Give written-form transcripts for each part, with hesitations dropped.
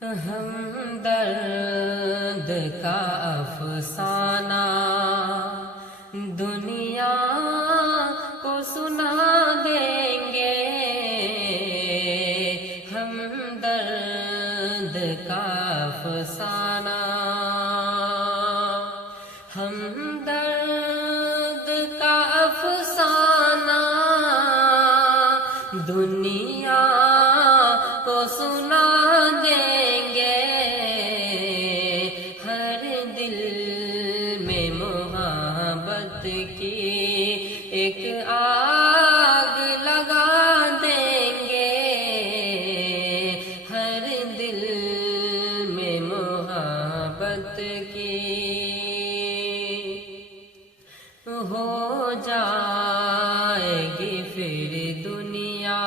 ہمدرد کا افسانہ دنیا کو سنا دیں گے، ہمدرد کا افسانہ، ہمدرد کا افسانہ دنیا کو سنا دیں گے، ہر دل میں محبت کی ایک آگ لگا دیں گے، ہر دل میں محبت کی ہو جائے گی پھر دنیا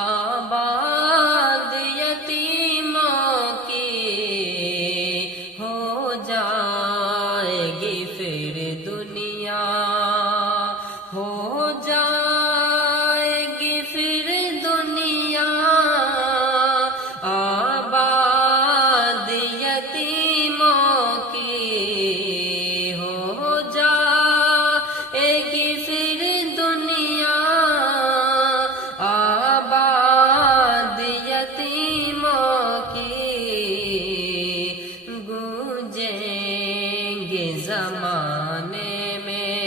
آباد یتیموں کی، ہو جائے گی پھر دنیا، ہو جائے گی پھر دنیا آباد یتیموں کی، ہو جائے گی پھر دنیا آباد یتیموں کی، گونجیں گے زمانے میں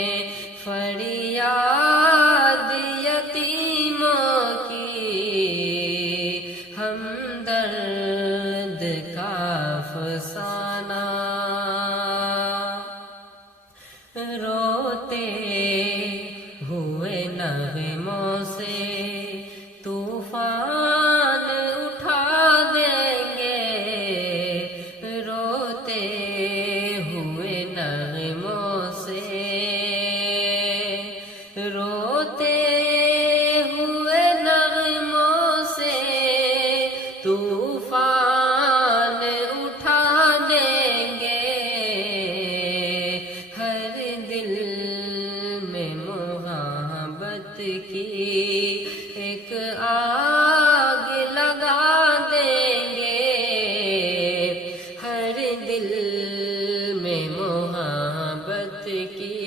فریاد یتیموں کی، ہمدرد کا افسانہ روتے ہوئے نغموں سے طوفان اٹھا دیں گے، روتے ہوئے نغموں سے، روتے ہوئے نغموں سے طوفان اٹھا دیں گے، ہر دل میں محبت کی ایک آگ لگا دیں گے، ہر دل میں محبت کی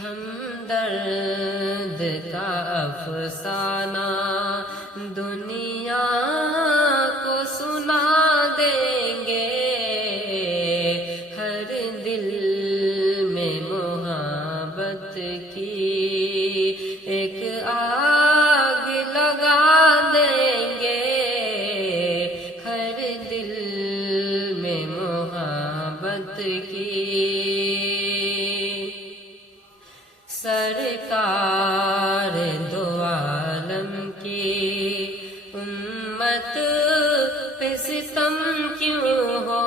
ہمدرد کا افسانہ دنیا کو سنا دیں گے، ہر دل میں محبت کی ایک آگ لگا دیں گے، ہر دل میں محبت کی سرکار دو عالم کی امت پہ ستم کیوں ہو،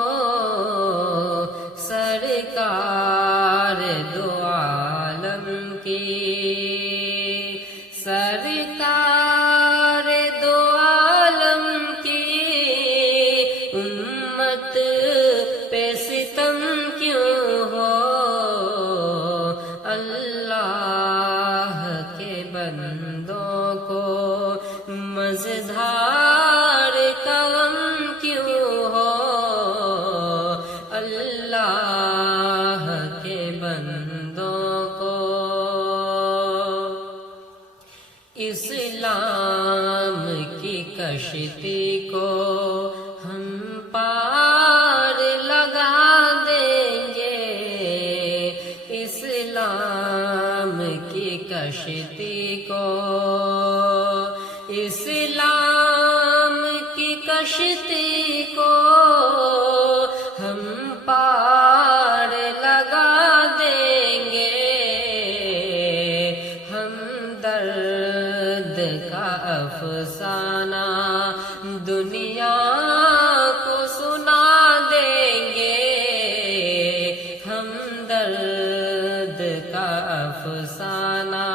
سرکار دو عالم کی، سرکار دو عالم کی امت پہ ستم کیوں ہو، اللہ کے بندوں کو مزدھار کا غم کیوں ہو، اللہ کے بندوں کو اسلام کی کشتی کو ہم پار لگا دیں گے، اسلام کی کشتی کو، اسلام کی کشتی کو ہم پار لگا دیں گے، ہمدرد کا افسانہ دنیا کو سنا دیں گے، ہمدرد کا افسانہ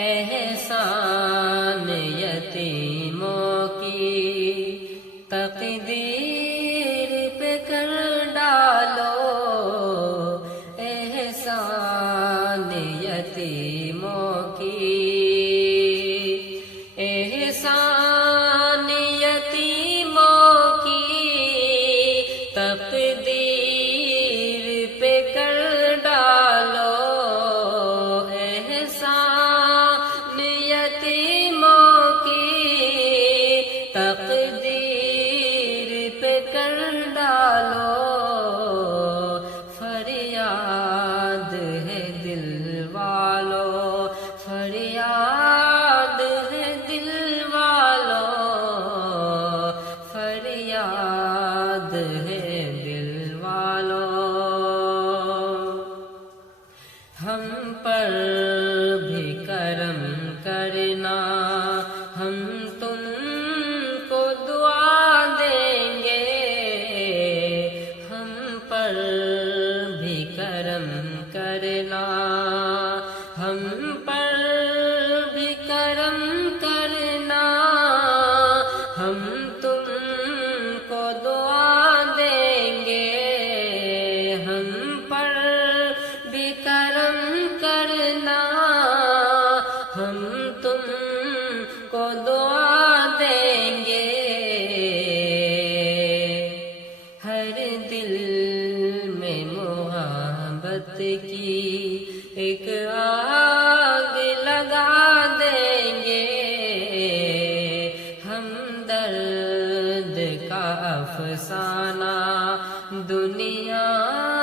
احسان یتیموں کی تقدیر پہ کر ڈالو، احسان یتیموں کی محبت کی ایک آگ لگا دیں گے، ہم درد کا افسانہ دنیا